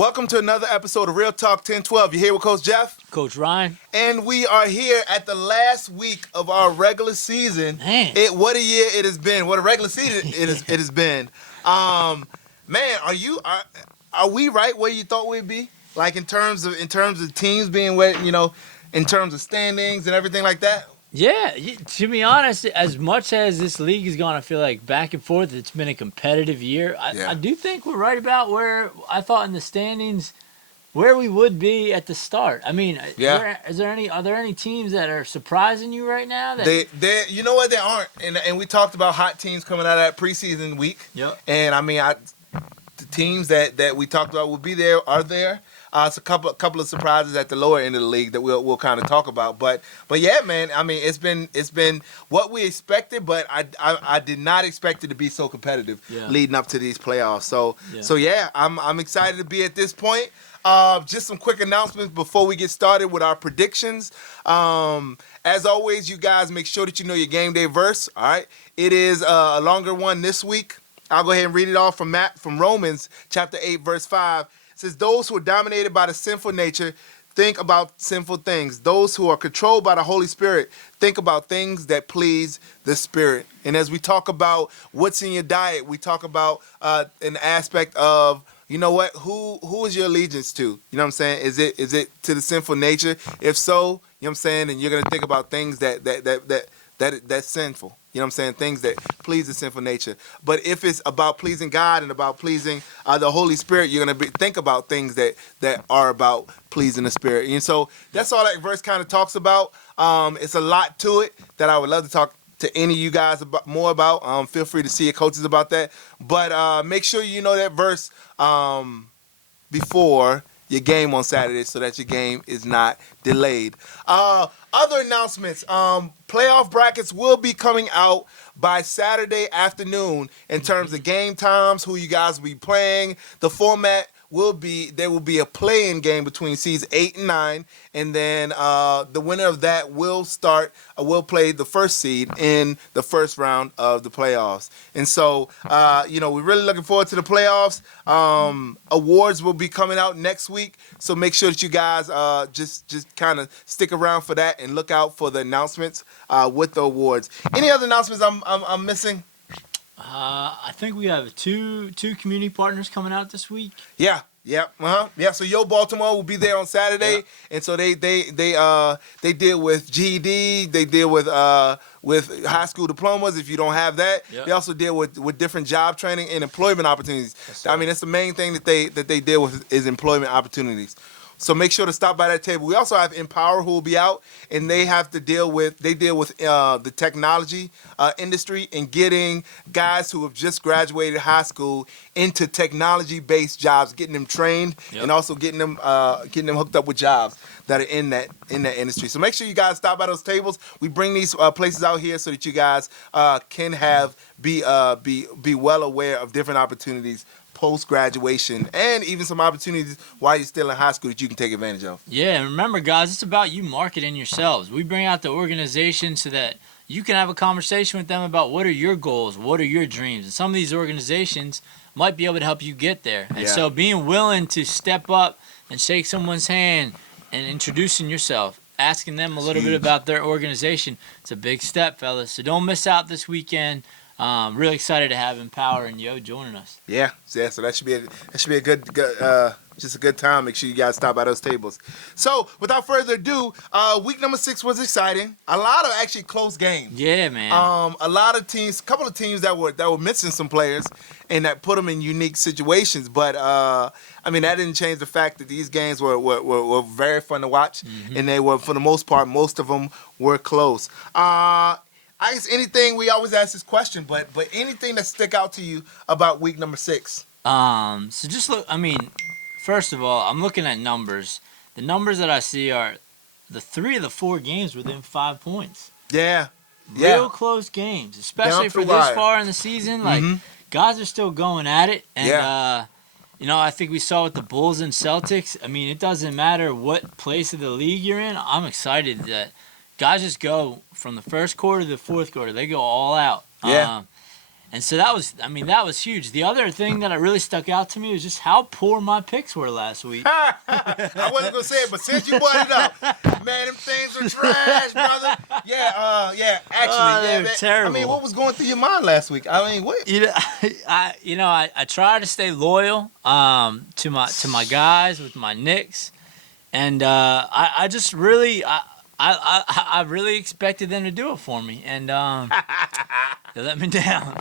Welcome to another episode of Real Talk 1012. You're here with Coach Jeff. Coach Ryan. And we are here at the last week of our regular season. Man. What a year it has been. What a regular season it has been. Man, are we right where you thought we'd be? Like in terms of teams being where, in terms of standings and everything like that? Yeah, to be honest, as much as this league is going to feel like back and forth, it's been a competitive year. I do think we're right about where I thought in the standings, where we would be at the start. I mean, are there any teams that are surprising you right now? They you know what, they aren't. And we talked about hot teams coming out of that preseason week. Yep. And I mean, the teams that we talked about will be there are there. It's a couple of surprises at the lower end of the league that we'll kind of talk about, but yeah, man. I mean, it's been what we expected, but I did not expect it to be so competitive leading up to these playoffs. So yeah, I'm excited to be at this point. Just some quick announcements before we get started with our predictions. As always, you guys make sure that you know your game day verse. All right, it is a longer one this week. I'll go ahead and read it off from Romans chapter 8 verse 5. It says, those who are dominated by the sinful nature think about sinful things. Those who are controlled by the Holy Spirit think about things that please the Spirit. And as we talk about what's in your diet, we talk about an aspect of, you know what, who is your allegiance to? You know what I'm saying? Is it to the sinful nature? If so, you know what I'm saying, then you're gonna think about things that's sinful. You know what I'm saying? Things that please the sinful nature. But if it's about pleasing God and about pleasing the Holy Spirit, you're going to think about things that are about pleasing the Spirit. And so that's all that verse kind of talks about. It's a lot to it that I would love to talk to any of you guys more about. Feel free to see your coaches about that. But make sure you know that verse before your game on Saturday so that your game is not delayed. Other announcements, playoff brackets will be coming out by Saturday afternoon in terms of game times, who you guys will be playing. The format will be, there will be a play-in game between seeds 8 and 9, and then the winner of that will play the first seed in the first round of the playoffs. And so, we're really looking forward to the playoffs. Awards will be coming out next week, so make sure that you guys just kind of stick around for that and look out for the announcements with the awards. Any other announcements I'm missing? I think we have two community partners coming out this week. Yeah. So Yo Baltimore will be there on Saturday, and so they deal with GED, they deal with high school diplomas. If you don't have that, they also deal with different job training and employment opportunities. I mean, that's the main thing that they deal with is employment opportunities. So make sure to stop by that table. We also have Empower who will be out, and they deal with the technology industry and getting guys who have just graduated high school into technology-based jobs, getting them trained and also getting them hooked up with jobs that are in that industry. So make sure you guys stop by those tables. We bring these places out here so that you guys can be well aware of different opportunities post-graduation, and even some opportunities while you're still in high school that you can take advantage of. Yeah, and remember, guys, it's about you marketing yourselves. We bring out the organization so that you can have a conversation with them about what are your goals, what are your dreams. And some of these organizations might be able to help you get there. And so being willing to step up and shake someone's hand and introducing yourself, asking them a little bit about their organization, it's a big step, fellas. So don't miss out this weekend. Really excited to have Empower and Yo joining us. Yeah. So that should be a good just a good time. Make sure you guys stop by those tables. So without further ado, week number 6 was exciting. A lot of actually close games. Yeah, man. A lot of teams, couple of teams that were missing some players and that put them in unique situations. But that didn't change the fact that these games were very fun to watch, and they were, for the most part, most of them were close. I guess anything, we always ask this question, but anything that stick out to you about week number 6? So just look, first of all, I'm looking at numbers. The numbers that I see are the 3 of the 4 games within 5 points. Yeah. Real close games, especially for this far in the season. Like, guys are still going at it. And, I think we saw with the Bulls and Celtics. It doesn't matter what place of the league you're in. I'm excited that guys just go from the first quarter to the fourth quarter. They go all out. Yeah. And so that was huge. The other thing that really stuck out to me was just how poor my picks were last week. I wasn't gonna say it, but since you brought it up, man, them things are trash, brother. Actually, they were man. terrible. I mean, what was going through your mind last week? I mean, what? I try to stay loyal to my guys with my Knicks, and I just really I really expected them to do it for me, and they let me down.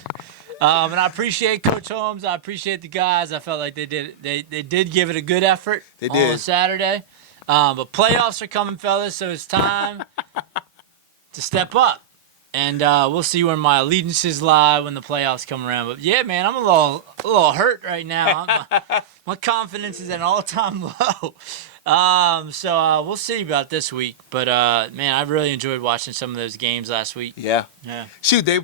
And I appreciate Coach Holmes. I appreciate the guys. I felt like they did give it a good effort on Saturday. But playoffs are coming, fellas, so it's time to step up. And we'll see where my allegiances lie when the playoffs come around. But yeah, man, I'm a little hurt right now. My confidence is at an all-time low. So we'll see about this week. But man, I really enjoyed watching some of those games last week. Yeah. Shoot, they,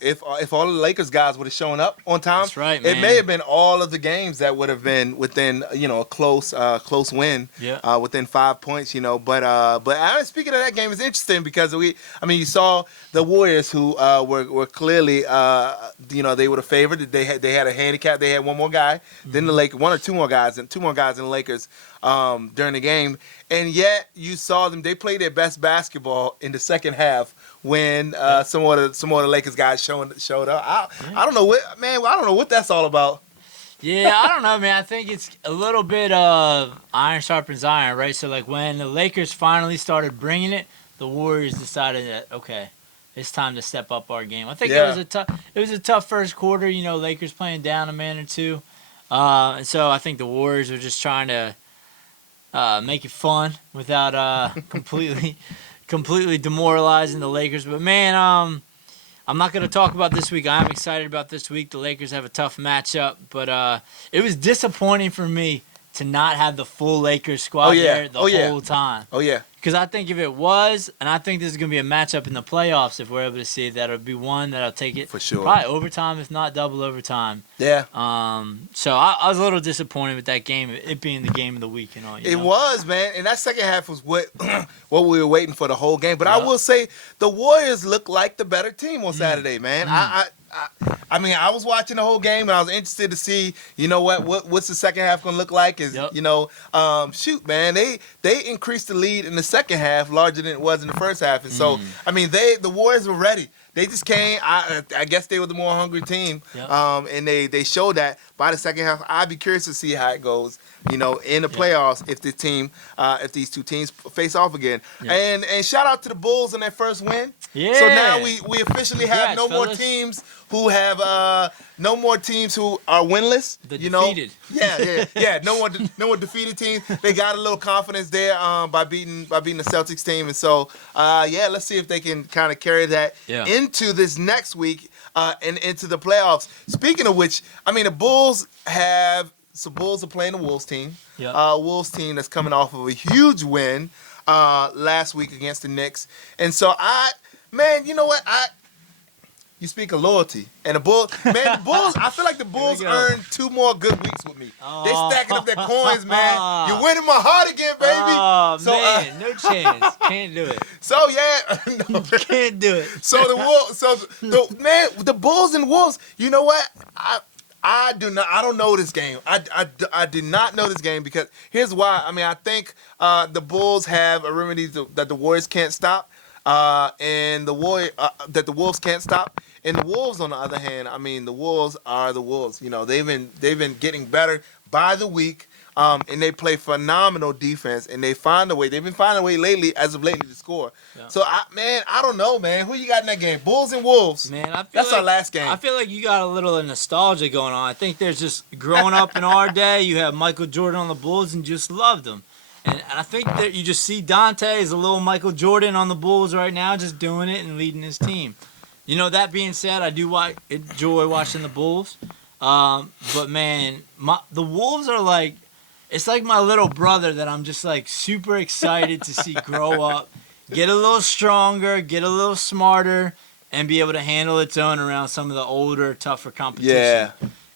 if all the Lakers guys would have shown up on time, that's right, man. It may have been all of the games that would have been within, a close win. Yeah. Within 5 points, But speaking of that game, it's interesting because you saw the Warriors who were clearly, they were the favorite. They had a handicap. They had one more guy. Mm-hmm. Then the Lakers, one or two more guys in the Lakers. During the game, and yet you saw them. They played their best basketball in the second half when some more of the Lakers guys showed up. I don't know what that's all about. Yeah, I don't know, man. I think it's a little bit of iron sharpens iron, right? So like when the Lakers finally started bringing it, the Warriors decided that okay, it's time to step up our game. I think it was a tough first quarter. Lakers playing down a man or two, and so I think the Warriors were just trying to make it fun without completely demoralizing the Lakers. But man, I'm not going to talk about this week. I'm excited about this week. The Lakers have a tough matchup, but it was disappointing for me to not have the full Lakers squad there the whole time. Oh yeah. Because I think if it was, and I think this is going to be a matchup in the playoffs, if we're able to see it, that'll be one that'll take it for sure. Probably overtime, if not double overtime. Yeah. So I was a little disappointed with that game, it being the game of the week and all. It was, man, and that second half was what we were waiting for the whole game. But I will say the Warriors looked like the better team on Saturday, man. I was watching the whole game and I was interested to see, what's the second half gonna look like? Shoot, man, they increased the lead in the second half larger than it was in the first half, and so the Warriors were ready. They just came. I guess they were the more hungry team, and they showed that by the second half. I'd be curious to see how it goes, in the playoffs if if these two teams face off again. And shout out to the Bulls on their first win. Yeah. So now we officially have more teams who have no more teams who are winless. Defeated. Yeah. No more defeated teams. They got a little confidence there by beating the Celtics team, and so let's see if they can kind of carry that into this next week and into the playoffs. Speaking of which, the Bulls are playing the Wolves team. Wolves team that's coming off of a huge win last week against the Knicks, and so you know what? You speak of loyalty. And the Bulls, I feel like the Bulls earned 2 more good weeks with me. They stacking up their coins, man. You're winning my heart again, baby. Oh, man, no chance. Can't do it. So, yeah. Can't do it. So, the Bulls and Wolves, you know what? I don't know this game. I did not know this game because here's why. I think the Bulls have a remedy that the Warriors can't stop. And that the Wolves can't stop. And the Wolves, on the other hand, the Wolves are the Wolves. They've been getting better by the week, and they play phenomenal defense. And they've been finding a way lately to score. Yeah. So I don't know, man. Who you got in that game? Bulls and Wolves. Man, that's our last game. I feel like you got a little nostalgia going on. I think there's just growing up in our day. You have Michael Jordan on the Bulls and just loved him. And I think that you just see Dante as a little Michael Jordan on the Bulls right now, just doing it and leading his team. That being said, I do enjoy watching the Bulls. But, man, the Wolves are like – it's like my little brother that I'm just, like, super excited to see grow up, get a little stronger, get a little smarter, and be able to handle its own around some of the older, tougher competition. Yeah.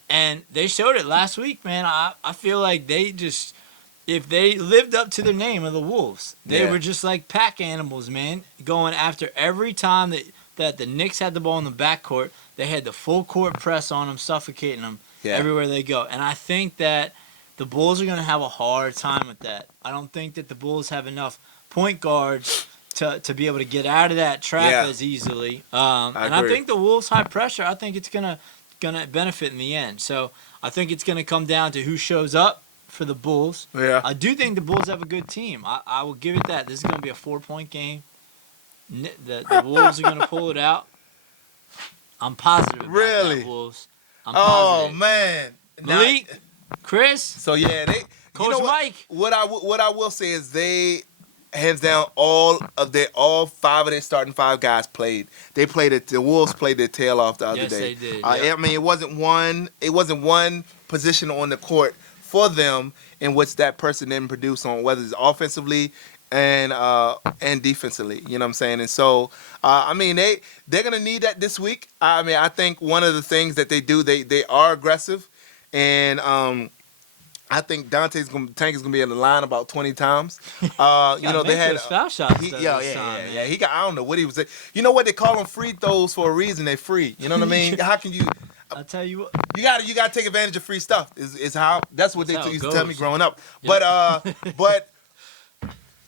And they showed it last week, man. I feel like they just – if they lived up to their name of the Wolves, they were just like pack animals, man, going after every time that that the Knicks had the ball in the backcourt, they had the full court press on them, suffocating them everywhere they go. And I think that the Bulls are going to have a hard time with that. I don't think that the Bulls have enough point guards to be able to get out of that trap as easily. I think the Wolves' high pressure, I think it's gonna benefit in the end. So I think it's gonna come down to who shows up for the Bulls. Yeah. I do think the Bulls have a good team. I will give it that. This is gonna be a 4-point game. The Wolves are gonna pull it out. I'm positive about that, Wolves. I'm positive. Oh man, Malik, Chris. So yeah, Coach Mike. What I will say is they, hands down, all 5 of their starting 5 guys played. They played it. The Wolves played their tail off the other day. Yes, they did. I mean, it wasn't one position on the court for them in which that person didn't produce on, whether it's offensively and defensively. You know what I'm saying? And so, I mean, they're gonna need that this week. I mean, I think one of the things that they do, they are aggressive, and I think Tank is gonna be in the line about 20 times. You know, they had foul shots. He got, I don't know what he was. You know what, they call them free throws for a reason. They're free. You know what I mean? How can you? I'll tell you what. You gotta take advantage of free stuff. Is how that's what they used to tell me growing up. Yep. But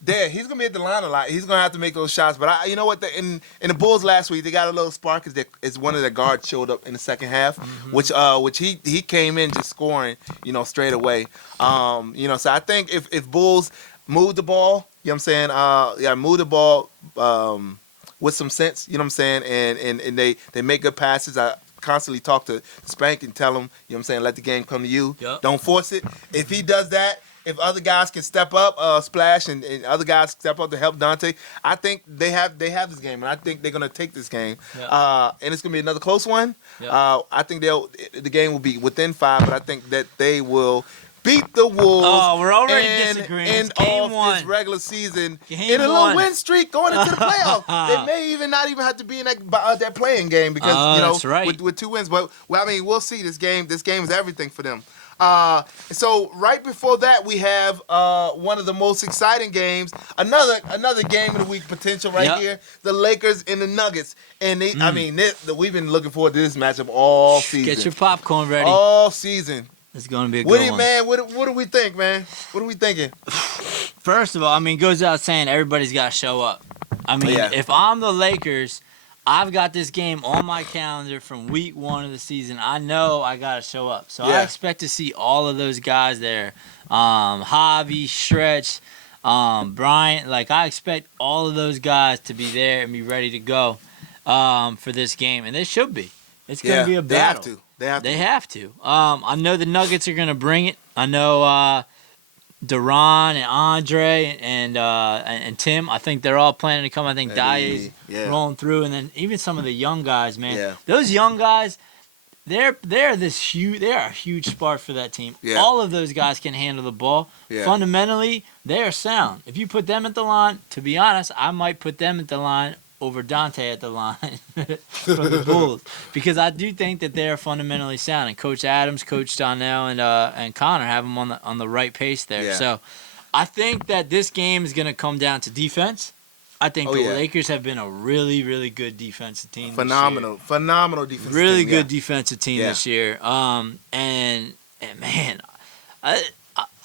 there, he's gonna be at the line a lot. He's gonna have to make those shots. But you know what? In the Bulls last week, they got a little spark as one of the guards showed up in the second half, which he came in just scoring, you know, straight away. You know, so I think if Bulls move the ball, you know what I'm saying? Move the ball with some sense, you know what I'm saying? And they make good passes. I constantly talk to Spank and tell him, you know what I'm saying, let the game come to you. Yep. Don't force it. If he does that, if other guys can step up, Splash, and other guys step up to help Dante, I think they have this game, and I think they're gonna take this game. Yeah. And it's gonna be another close one. Yeah. I think the game will be within 5, but I think that they will beat the Wolves. Oh, we're already disagreeing. End Game off 1. this regular season Game in a little 1. win streak going into the playoffs. They may not even have to be in that playing game because that's right. with 2 wins. But I mean, we'll see. This game is everything for them. So right before that, we have one of the most exciting games, another game of the week potential here. The Lakers and the Nuggets, and I mean, we've been looking forward to this matchup all season. Get your popcorn ready. All season. It's gonna be a good one. Man, what do we think, man? What are we thinking? First of all, I mean, it goes without saying everybody's got to show up. I mean, if I'm the Lakers, I've got this game on my calendar from week 1 of the season. I know I got to show up. So I expect to see all of those guys there. Javi, Stretch, Bryant. Like, I expect all of those guys to be there and be ready to go for this game. And they should be. It's going to be a battle. They have to. I know the Nuggets are going to bring it. I know Duran and Andre and Tim. I think they're all planning to come. I think Daye's rolling through, and then even some of the young guys, man. Yeah. Those young guys, they're huge. They are a huge spark for that team. Yeah. All of those guys can handle the ball. Yeah. Fundamentally, they are sound. If you put them at the line, to be honest, I might put them at the line over Dante at the line from the Bulls, because I do think that they're fundamentally sound. And Coach Adams, Coach Donnell, and Connor have them on the right pace there. Yeah. So I think that this game is going to come down to defense. I think the Lakers have been a really, really good defensive team. Phenomenal defensive team. Really good defensive team this year. And man,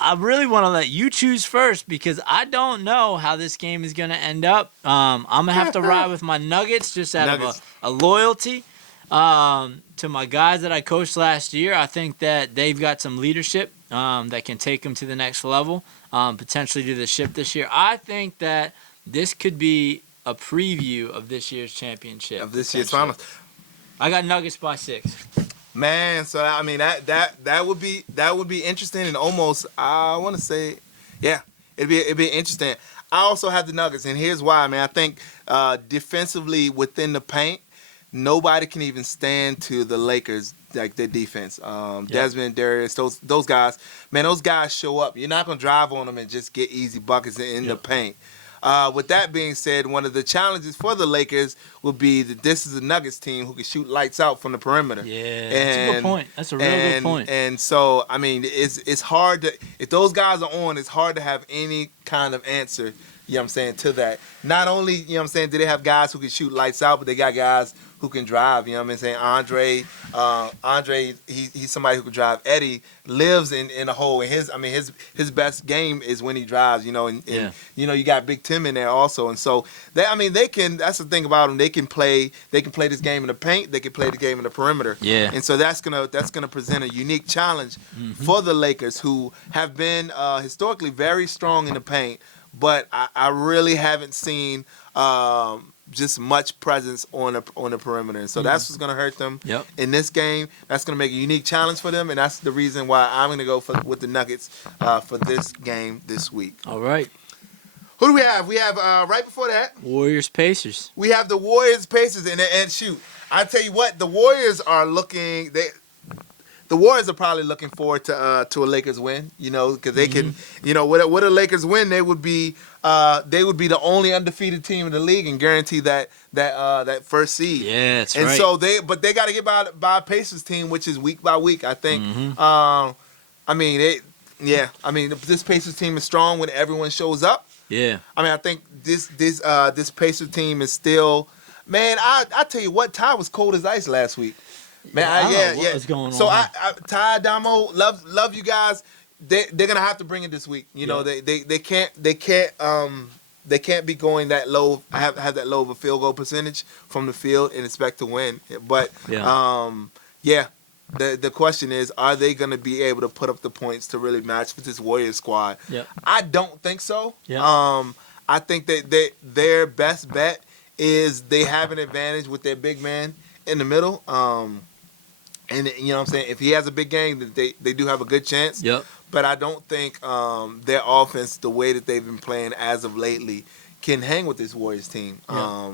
I really want to let you choose first, because I don't know how this game is going to end up. I'm going to have to ride with my Nuggets just out of a loyalty to my guys that I coached last year. I think that they've got some leadership that can take them to the next level, potentially do the ship this year. I think that this could be a preview of this year's championship. Of this year's finals. I got Nuggets by 6. Man, so I mean that would be interesting, and almost, I want to say, it'd be interesting. I also have the Nuggets, and here's why, man. I think defensively within the paint, nobody can even stand to the Lakers, like their defense. Desmond, Darius, those guys, man, those guys show up. You're not gonna drive on them and just get easy buckets in the paint. With that being said, one of the challenges for the Lakers would be that this is a Nuggets team who can shoot lights out from the perimeter. Yeah, that's a good point. That's a real good point. And so, I mean, it's hard to, if those guys are on, it's hard to have any kind of answer, you know what I'm saying, to that. Not only, you know what I'm saying, do they have guys who can shoot lights out, but they got guys who can drive, you know what I'm saying? Andre, he's somebody who can drive. Eddie lives in a hole, and his best game is when he drives, you know, and you know, you got Big Tim in there also, and so they can. That's the thing about them. They can play this game in the paint. They can play the game in the perimeter. Yeah. And so that's gonna present a unique challenge for the Lakers, who have been historically very strong in the paint, but I really haven't seen just much presence on the perimeter. And so that's what's going to hurt them in this game. That's going to make a unique challenge for them, and that's the reason why I'm going to go with the Nuggets for this game this week. All right. Who do we have? We have, right before that, Warriors-Pacers. we have the Warriors-Pacers. And shoot, I tell you what, the Warriors are looking – the Warriors are probably looking forward to a Lakers win, you know, because they can, you know, with a Lakers win, they would be the only undefeated team in the league and guarantee that first seed. Yeah, that's and right. So they got to get by a Pacers team, which is week by week, I think. This Pacers team is strong when everyone shows up. Yeah. I mean, I think this Pacers team is still, man. I tell you what, Ty was cold as ice last week. Man, I don't know what was going on. So Ty, Damo, love you guys. They're gonna have to bring it this week. You know, they can't be going that low. Have that low of a field goal percentage from the field and expect to win. But the question is, are they gonna be able to put up the points to really match with this Warriors squad? Yep. I don't think so. Yep. I think that their best bet is they have an advantage with their big man in the middle. And you know what I'm saying? If he has a big game, they do have a good chance. Yep. But I don't think their offense, the way that they've been playing as of lately, can hang with this Warriors team. As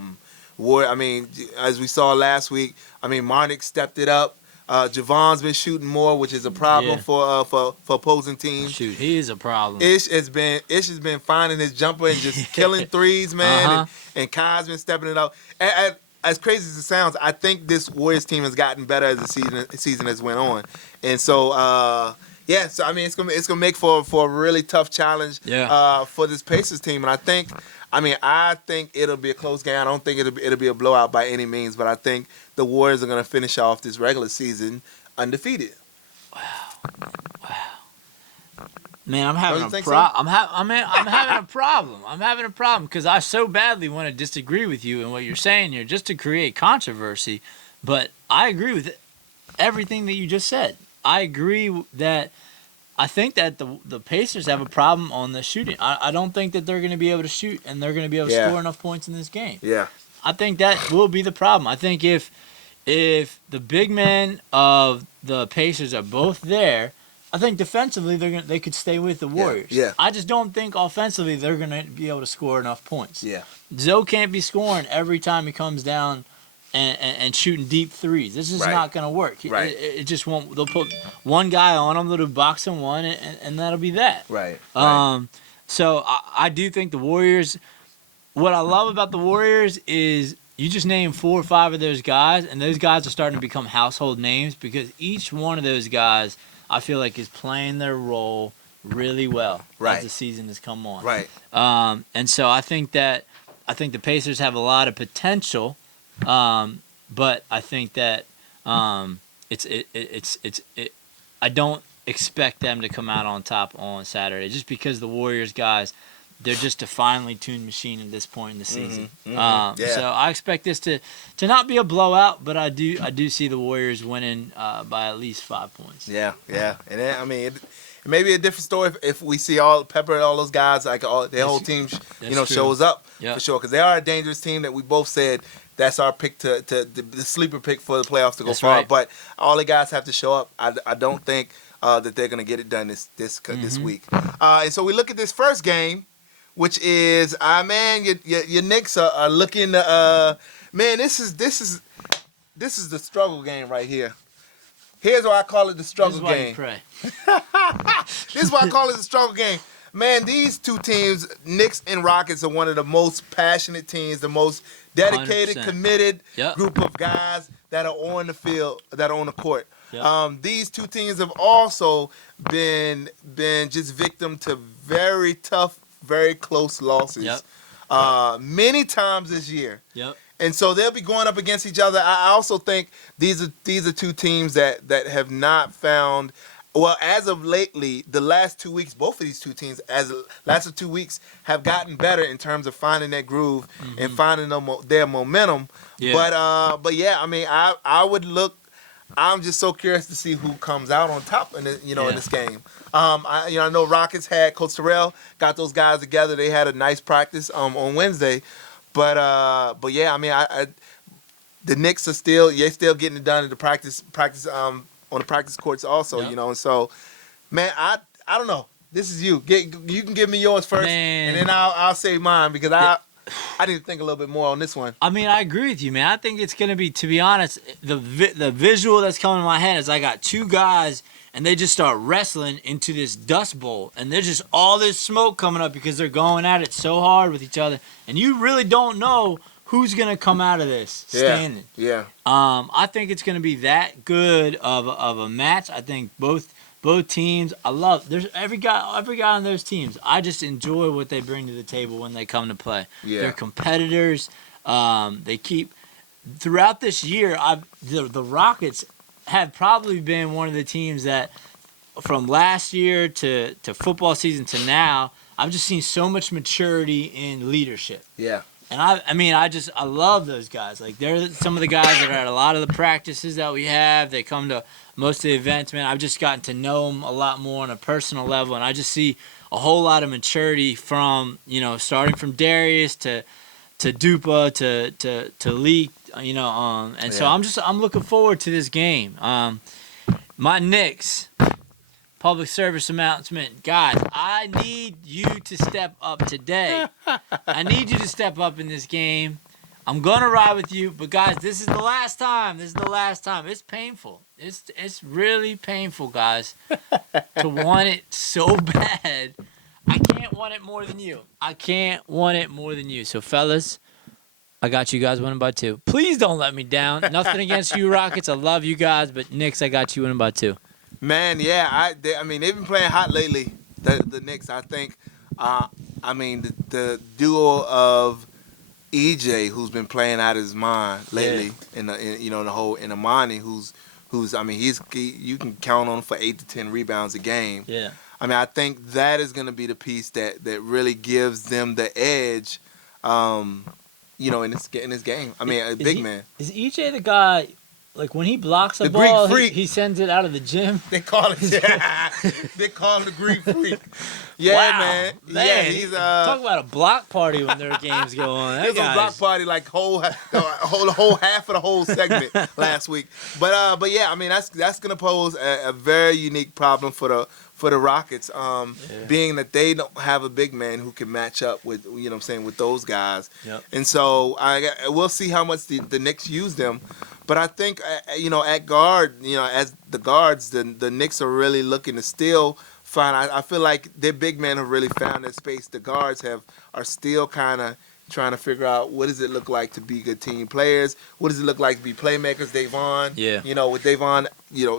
we saw last week, Marnik stepped it up. Javon's been shooting more, which is a problem for opposing teams. Shoot, he is a problem. Ish has been finding his jumper and just killing threes, man. And Kai's been stepping it up. As crazy as it sounds, I think this Warriors team has gotten better as the season has went on, and so it's gonna make for a really tough challenge for this Pacers team, and I think it'll be a close game. I don't think it'll be a blowout by any means, but I think the Warriors are gonna finish off this regular season undefeated. Wow. Man, I'm having a problem. I'm having a problem. I'm having a problem because I so badly want to disagree with you and what you're saying here, just to create controversy. But I agree with everything that you just said. I agree that I think that the Pacers have a problem on the shooting. I don't think that they're going to be able to shoot and they're going to be able to score enough points in this game. Yeah, I think that will be the problem. I think if the big men of the Pacers are both there, I think defensively they could stay with the Warriors. Yeah. I just don't think offensively they're going to be able to score enough points. Yeah. Zoe can't be scoring every time he comes down and shooting deep threes. This is not going to work. Right. It just won't. They'll put one guy on him, they'll do box and one, and that'll be that. Right. So I do think the Warriors. What I love about the Warriors is you just name 4 or 5 of those guys, and those guys are starting to become household names because each one of those guys, I feel like, is playing their role really well as the season has come on. Right. And so I think the Pacers have a lot of potential, but I think that I don't expect them to come out on top on Saturday just because the Warriors guys, they're just a finely tuned machine at this point in the season. So I expect this to not be a blowout, but I do see the Warriors winning by at least 5 points. Yeah. And then, it may be a different story if we see Pepper and all those guys, like their whole team, shows up for sure. Because they are a dangerous team that we both said that's our pick to the sleeper pick for the playoffs to go far. Right. But all the guys have to show up. I don't think that they're going to get it done this week. And so we look at this first game, which is, your Knicks are looking. This is the struggle game right here. Here's why I call it the struggle game. This is why I call it the struggle game. Man, these two teams, Knicks and Rockets, are one of the most passionate teams, the most dedicated, 100%. committed Yep. group of guys that are on the field, that are on the court. Yep. These two teams have also been just victim to very tough, very close losses. Yep. Many times this year. Yep. And so they'll be going up against each other. I also think these are two teams that have not found. Well, as of lately, the last 2 weeks, both of these two teams, as last of 2 weeks, have gotten better in terms of finding that groove and finding their momentum. Yeah. But yeah, I mean, I would look. I'm just so curious to see who comes out on top in this, in this game. I know Rockets had Coach Terrell got those guys together. They had a nice practice on Wednesday. But yeah, I mean, the Knicks are still getting it done in the practice on the practice courts also, Yep. And so, man, I don't know. This is you. You can give me yours first, Man. and then I'll say mine because I need to think a little bit more on this one. I mean, I agree with you, man. I think it's going to be, to be honest, the visual that's coming to my head is I got two guys, and they just start wrestling into this dust bowl. And there's just all this smoke coming up because they're going at it so hard with each other. And you really don't know who's going to come out of this standing. Yeah. I think it's going to be that good of a match. I think both teams, there's every guy on those teams. I just enjoy what they bring to the table when they come to play. Yeah. They're competitors. They keep throughout this year. The Rockets have probably been one of the teams that, from last year to football season to now, I've just seen so much maturity in leadership. Yeah. And I love those guys. Like, they're some of the guys that are at a lot of the practices that we have. They come to most of the events, man. I've just gotten to know them a lot more on a personal level, and I just see a whole lot of maturity from, starting from Darius to Dupa to Leak, and so I'm looking forward to this game. My Knicks. Public service announcement. Guys, I need you to step up today. I need you to step up in this game. I'm going to ride with you, but guys, this is the last time. It's painful. It's really painful, guys, to want it so bad. I can't want it more than you. So, fellas, I got you guys winning by 2. Please don't let me down. Nothing against you, Rockets. I love you guys, but Knicks, I got you winning by 2. Man, yeah, I mean, they've been playing hot lately. The Knicks, I think. I mean, the duo of EJ, who's been playing out of his mind lately, and Amani, who's I mean, you can count on him for 8 to 10 rebounds a game. Yeah. I mean, I think that is going to be the piece that really gives them the edge, in this game. I mean, a big man. Is EJ the guy? Like, when he blocks a The ball, Greek freak. he sends it out of the gym. They call it. They call him the Greek freak. Yeah, Wow. man. Yeah, he's talk about a block party when their games go on. There's a block party like whole half of the whole segment last week. But yeah, I mean that's gonna pose a very unique problem for the Rockets, being that they don't have a big man who can match up with with those guys. Yep. And so we'll see how much the Knicks use them. But I think at guard, as the guards, the Knicks are really looking to still find. I feel like their big men have really found their space. The guards are still kind of trying to figure out what does it look like to be good team players. What does it look like to be playmakers? Davon, with Davon,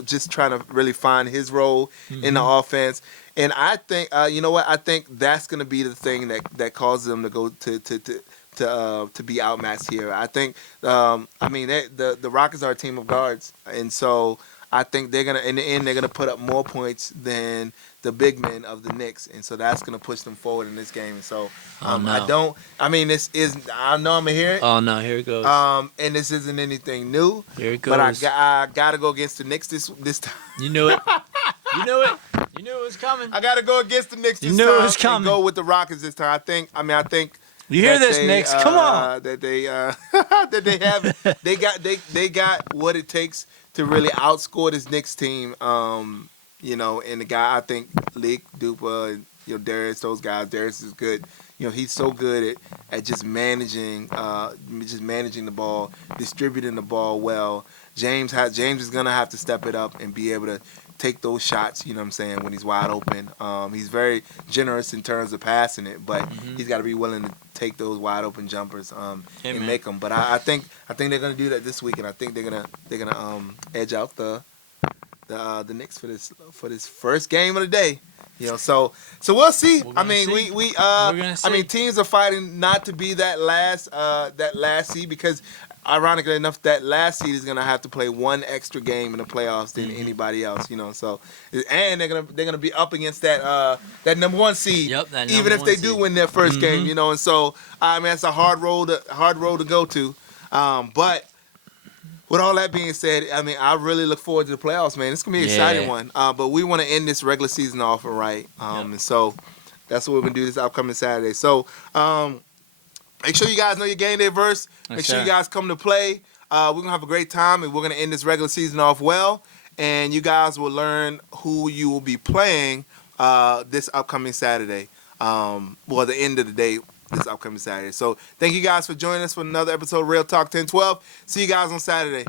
just trying to really find his role in the offense. And I think, I think that's going to be the thing that causes them to go to be outmatched here. I think, the Rockets are a team of guards, and so I think they're gonna, in the end, they're gonna put up more points than the big men of the Knicks, and so that's gonna push them forward in this game. And so I know I'm gonna hear it. Oh no, here it goes. And this isn't anything new. Here it goes. But I gotta go against the Knicks this time. You knew it. You knew it. You knew it was coming. I gotta go against the Knicks this time. You knew it was coming. And go with the Rockets this time. I think. You hear this, Knicks? Come on. That they got what it takes to really outscore this Knicks team. And the guy, I think, Leak, Dupa, and Darius, those guys. Darius is good. He's so good at just managing the ball, distributing the ball well. James is gonna have to step it up and be able take those shots. You know what I'm saying, when he's wide open. He's very generous in terms of passing it, but he's got to be willing to take those wide open jumpers and make them. But I think they're gonna do that this week, and I think they're gonna edge out the Knicks for this first game of the day. So we'll see. I mean, teams are fighting not to be that last seed, because ironically enough, that last seed is gonna have to play one extra game in the playoffs than anybody else. So, and they're gonna be up against that number one seed. Yep, that even if they do win their first game. And so it's a hard road to go to. But with all that being said, I really look forward to the playoffs, man. It's going to be an exciting one. But we want to end this regular season off right. And so that's what we're going to do this upcoming Saturday. So make sure you guys know your game day verse. Make sure you guys come to play. We're going to have a great time, and we're going to end this regular season off well. And you guys will learn who you will be playing this upcoming Saturday. The end of the day this upcoming Saturday. So thank you guys for joining us for another episode of Real Talk 1012. See you guys on Saturday.